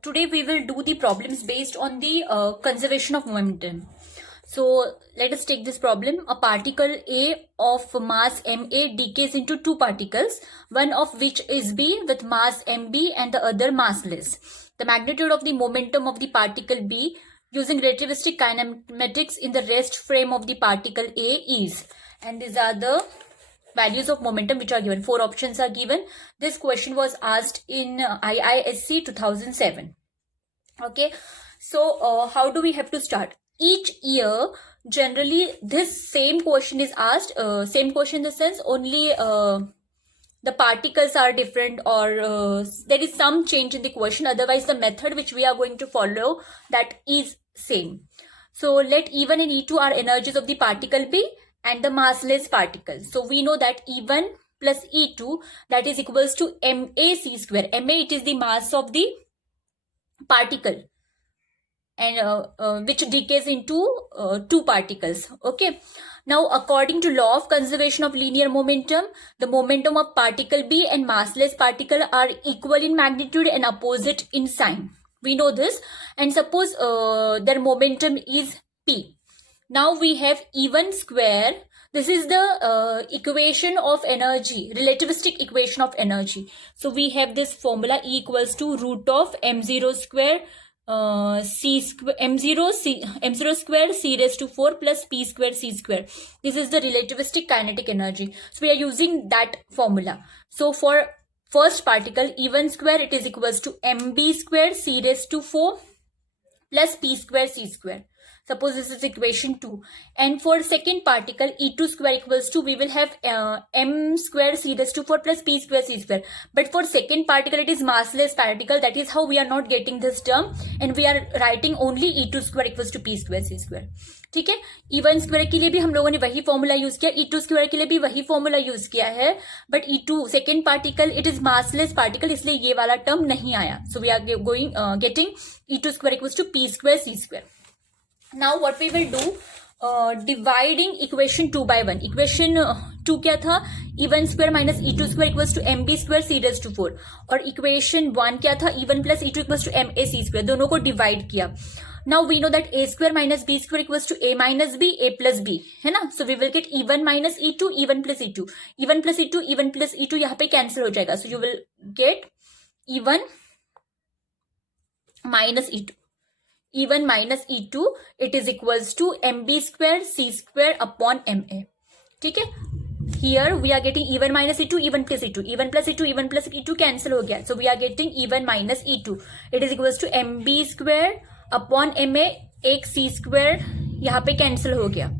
Today we will do the problems based on the conservation of momentum. So let us take this problem. A particle A of mass ma decays into two particles, one of which is B with mass mb and the other massless. The magnitude of the momentum of the particle B using relativistic kinematics in the rest frame of the particle A is, and these are the values of momentum which are given. 4 options are given. This question was asked in IISc 2007. Okay, so how do we have to start? Each year, generally, this same question is asked. Same question in the sense only the particles are different, or there is some change in the question. Otherwise, the method which we are going to follow, that is same. So let E1 and E2 are energies of the particle B and the massless particle. So we know that E1 plus E2, that is equals to MaC square. Ma, it is the mass of the particle, and which decays into two particles. Okay, now according to law of conservation of linear momentum, the momentum of particle B and massless particle are equal in magnitude and opposite in sign. We know this. And suppose their momentum is P. Now we have E1 square. This is the equation of energy, relativistic equation of energy. So we have this formula, E equals to root of m0 square c square m0 square c raised to 4 plus p square c square. This is the relativistic kinetic energy. So we are using that formula. So for first particle E1 square, it is equals to mb square c raised to 4 plus p square c square. Suppose this is equation 2. And for second particle, E2 square equals to, we will have m square c raised to 4 plus p square c square. But for second particle, it is massless particle. That is how we are not getting this term. And we are writing only E2 square equals to p square c square. ठीक है, E1 square के लिए भी हम लोगों ने वही formula use किया, E2 स्क्वायर के लिए भी वही फॉर्मूला यूज किया है. But E2 second particle, it is massless particle, इसलिए ये वाला टर्म नहीं आया. So we are going getting E2 square equals to p square c square. Now what we will do, dividing equation 2 by 1. Equation 2 क्या था? E1 square minus E2 square equals to mb square c raised to 4. और equation 1 क्या था? E1 plus E2 equals to ma c square. दोनों को divide किया. Now we know that a square minus b square equals to a minus b, a plus b, है ना? So we will get E1 minus E2, E1 plus E2, E1 plus E2, E1 plus E2 यहाँ पे cancel हो जाएगा. So you will get E1 minus E2. E1 minus E2, it is equals to mb square c square upon ma. ठीक है, here we are getting E1 minus E2, E1 plus E2, E1 plus E2, E1 plus E2 cancel हो गया. So we are getting E1 minus E2, it is equals to mb square upon ma. एक c square यहाँ पे cancel हो गया.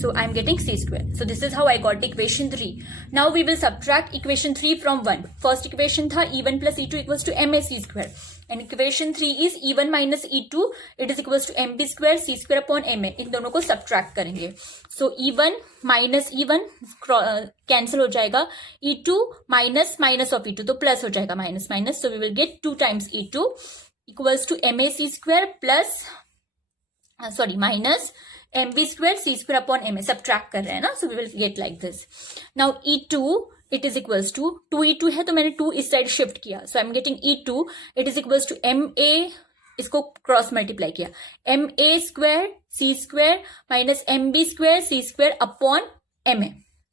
So I am getting c square. So this is how I got equation 3. Now we will subtract equation 3 from 1. First equation था E1 plus E2 equals to mac square. And equation 3 is E1 minus E2, it is equals to mb square c square upon ma. इन दोनों को subtract करेंगे. So E1 minus E1 cancel हो जाएगा. E2 minus minus of E2, तो plus हो जाएगा, minus minus. So we will get 2 times E2 equals to mac square plus minus mb square c square upon ma. Subtract कर रहे हैं ना, so we will get like this. Now E2, it is equals to 2E2 है, तो मैंने 2 इस side shift किया. So I'm getting E2, it is equals to ma, इसको क्रॉस मल्टीप्लाई किया, ma square c square minus mb square c square upon ma.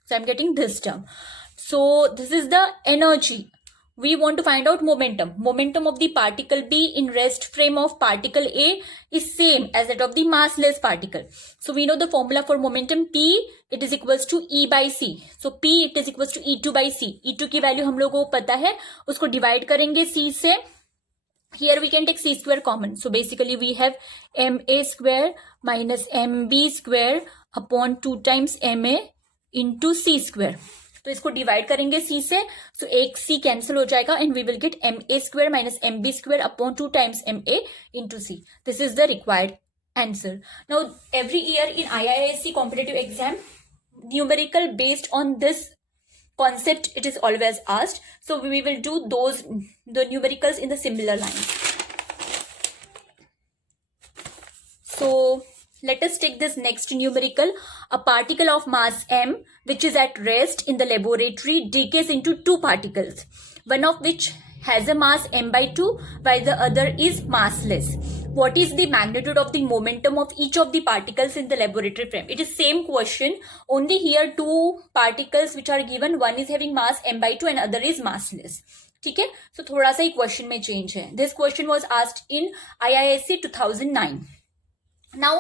So I'm getting this term. So this is the energy. We want to find out momentum. Momentum of the particle B in rest frame of particle A is same as that of the massless particle. So we know the formula for momentum P, it is equals to E by C. So P, it is equals to E2 by C. E2 की value हम लोगों को पता है, उसको divide करेंगे C से. Here we can take c square common. So basically we have ma square minus mb square upon 2 times ma into c square. तो इसको डिवाइड करेंगे c से, so एक c कैंसिल हो जाएगा and we will get ma square minus mb square upon 2 times ma into c. This is the required answer. Now every year in IISc competitive exam, numerical based on this concept, it is always asked. So we will do the numericals in the similar lines. So let us take this next numerical. A particle of mass m which is at rest in the laboratory decays into two particles, one of which has a mass m by 2 while the other is massless. What is the magnitude of the momentum of each of the particles in the laboratory frame? It is same question, only here two particles which are given, one is having mass m by 2 and other is massless. ठीक है, so थोड़ा सा ही question में change है. This question was asked in IISc 2009. Now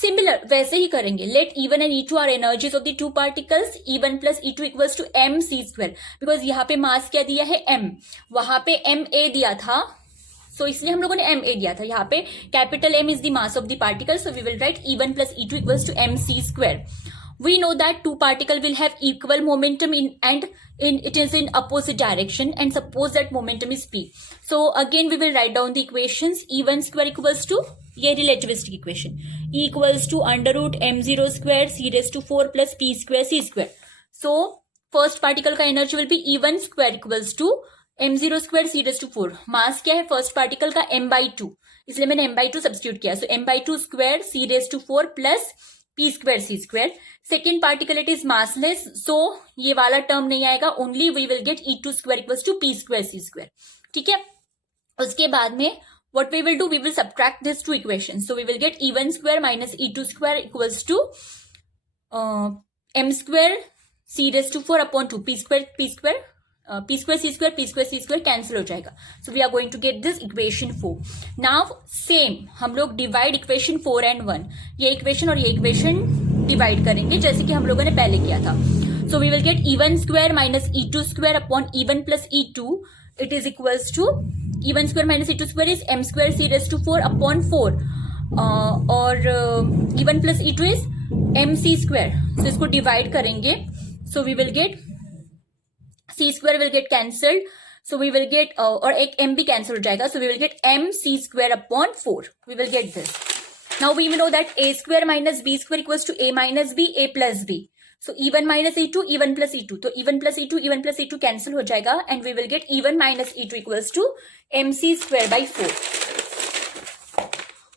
similar वैसे ही करेंगे. Let E1 and E2 are energies of the two particles. E1 plus E2 equals to mc square. Because यहाँ पे मास क्या दिया है m, वहां पे ma दिया था, so इसलिए हम लोगों ने ma दिया था. यहाँ पे capital M is the mass of the particle, so we will write E1 plus E2 equals to mc square. We know that two particle will have equal momentum it is in opposite direction, and suppose that momentum is p. So again we will write down the equations. E1 square equals to, ये relativistic equation, E equals to under root m0 square c raised to 4 plus p square c square. So first particle का energy will be E1 square equals to m0 square c raised to 4. मास क्या है first particle का m by 2, इसलिए मैंने m by 2 substitute किया. So m by 2 square c raised to 4 plus p square c square. Second particle it is massless, so ये वाला term नहीं आएगा, only we will get E2 square equals to p square c square. ठीक है, उसके बाद में what we will do, we will subtract these two equations. So we will get E1 square minus E2 square equals to m square c raised to 4 upon 2 p square c square cancel हो जाएगा. So we are going to get this equation 4. Now same हम लोग divide equation 4 and 1, ये equation और ये equation divide करेंगे जैसे कि हम लोगों ने पहले किया था. So we will get E1 square minus E2 square upon E1 plus E2. It is equals to E1 square minus E2 square is m square c raised to 4 upon 4 और E1 plus E2 is mc square. So इसको divide करेंगे. So we will get c square will get cancelled. So we will get और एक m भी cancel हो जाएगा. So we will get mc square upon 4. We will get this. Now we know that a square minus b square equals to a minus b, a plus b. So E1 minus E2, E1 plus E2. तो E1 plus E2 cancel हो जाएगा and we will get E1 minus E2 equals to mc square by 4.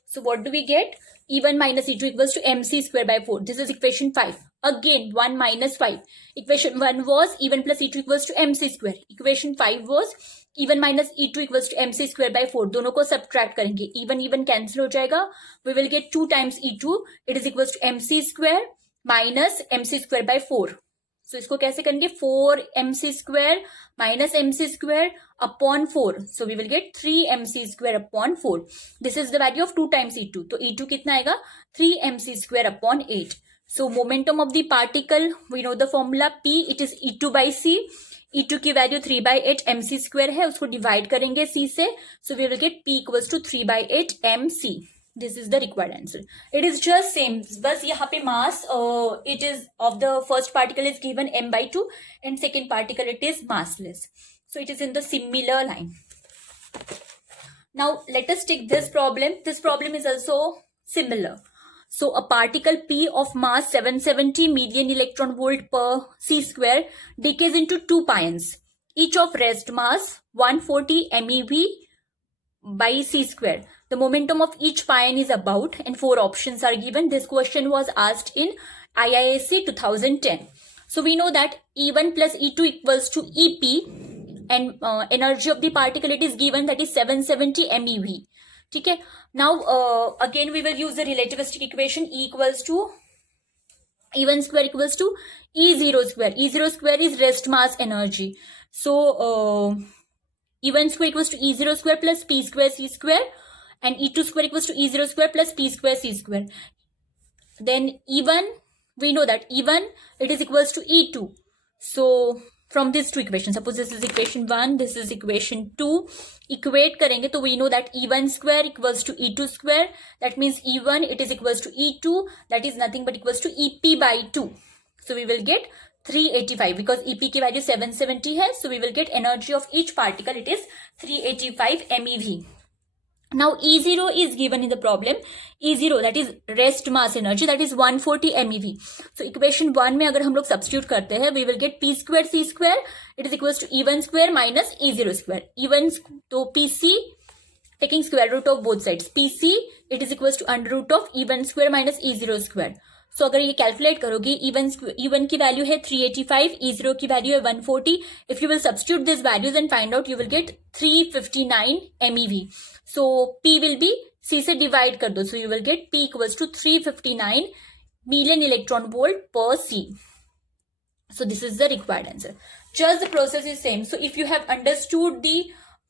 So what do we get? E1 minus E2 equals to mc square by 4. This is equation 5. Again 1 minus 5. Equation 1 was E1 plus E2 equals to mc square. Equation 5 was E1 minus E2 equals to mc square by 4. दोनों को subtract करेंगे. E1 cancel हो जाएगा. We will get 2 times E2. It is equals to mc square minus mc square by 4. So इसको कैसे करेंगे? 4 mc square minus mc square upon 4. So we will get 3 mc square upon 4. This is the value of 2 times E2. तो E2 कितना आएगा? 3 mc square upon 8. So momentum of the particle, we know the formula P, it is E2 by C. E2 की value 3 by 8 mc square है, उसको divide करेंगे C से. So we will get P equals to 3 by 8 mc. This is the required answer. It is just same. बस यहाँ पे mass it is of the first particle is given m by 2 and second particle it is massless. So it is in the similar line. Now let us take this problem. This problem is also similar. So a particle P of mass 770 million electron volt per c square decays into 2 pions, each of rest mass 140 MeV by c square. The momentum of each pion is about and 4 options are given. This question was asked in IISc 2010. So we know that E1 plus E2 equals to EP and energy of the particle it is given, that is 770 MeV. ठीक है. Now again we will use the relativistic equation. E equals to E1 square equals to E0 square. E0 square is rest mass energy. So E1 square equals to E0 square plus P square C square and E2 square equals to E0 square plus P square C square. Then E1, we know that E1 it is equals to E2. So from these two equations, suppose this is equation 1, this is equation 2, equate करेंगे तो we know that E1 square equals to E2 square. That means E1 it is equals to E2, that is nothing but equals to EP by 2. So we will get 385 because EP की value 770 है. So we will get energy of each particle, it is 385 MeV. Now E0 is given in the problem. E0 that is rest mass energy, that is 140 MeV. So equation 1 में अगर हम लोग substitute करते हैं, we will get P square C square, it is equals to E1 square minus E0 square. E1 तो PC taking square root of both sides. PC it is equals to under root of E1 square minus E0 square. सो अगर ये calculate करोगे, E1 की value है 385, E0 की value है 140. If you will substitute this values and find out, you will get 359 MeV. So P will be, C से divide कर दो, so you will get P equals to 359 million electron volt per C. So this is the required answer. Just the process is same. So if you have understood the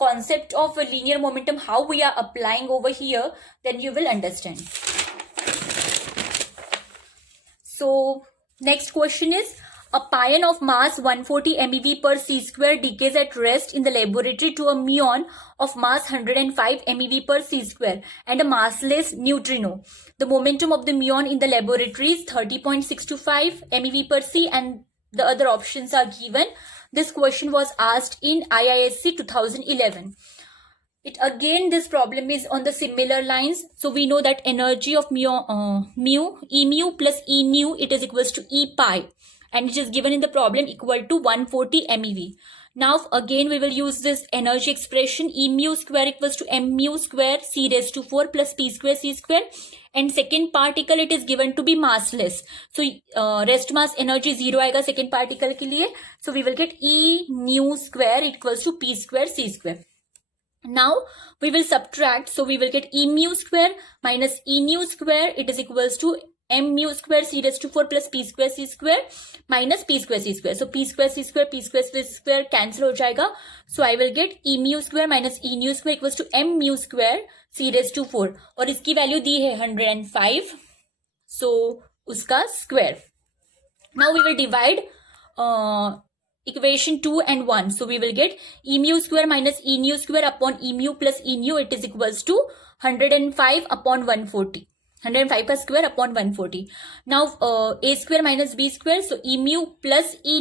concept of a linear momentum, how we are applying over here, then you will understand. So next question is, a pion of mass 140 MeV per C square decays at rest in the laboratory to a muon of mass 105 MeV per C square and a massless neutrino. The momentum of the muon in the laboratory is 30.625 MeV per C, and the other options are given. This question was asked in IISc 2011. This problem is on the similar lines. So we know that energy of E mu plus E nu, it is equals to E pi, and it is given in the problem equal to 140 MeV. Now again we will use this energy expression, E mu square equals to M mu square C raised to 4 plus P square C square, and second particle it is given to be massless. So rest mass energy 0 आएगा second particle के लिए. So we will get E nu square equals to P square C square. Now we will subtract, so we will get E mu square minus E nu square, it is equals to M mu square C raised to 4 plus P square C square minus P square C square. So P square C square, P square C square cancel हो जाएगा. So I will get E mu square minus E nu square equals to M mu square C raised to 4. और इसकी value दी है 105. So उसका square. Now we will divide equation 2 and 1. So we will get E mu square minus E nu square upon E mu plus E nu, it is equals to 105 upon 140. 105 का square upon 140. Now A square minus B square, so E mu plus E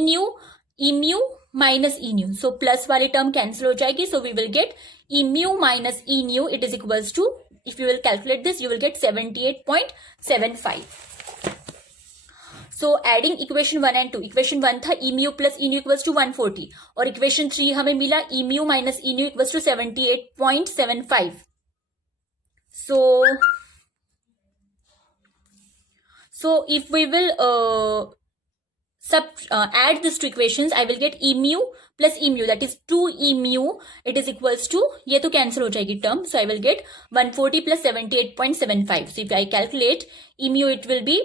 mu minus E nu. So plus वाली term cancel हो जाएगी. So we will get E mu minus E nu, it is equals to, if you will calculate this, you will get 78.75. So adding equation 1 and 2, equation 1 था E mu plus E nu equals to 140, और equation 3 हमें मिला E mu minus E nu equals to 78.75. So if we will add these two equations, I will get E mu plus E mu, that is 2 E mu, it is equals to, ये तो cancel हो जाएगी term, so I will get 140 plus 78.75. So if I calculate E mu, it will be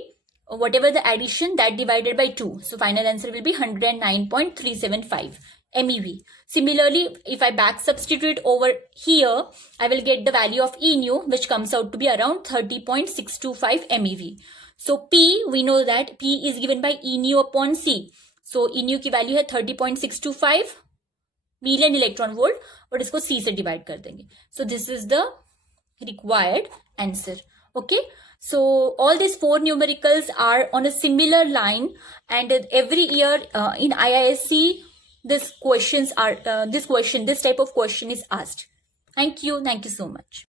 whatever the addition, that divided by 2. So final answer will be 109.375 MeV. Similarly, if I back substitute over here, I will get the value of E nu, which comes out to be around 30.625 MeV. So P, we know that P is given by E nu upon C. So E nu की value है 30.625 million electron volt, और इसको C से divide कर देंगे. So this is the required answer. Okay. So all these 4 numericals are on a similar line, and every year in IISc this type of question is asked. Thank you so much.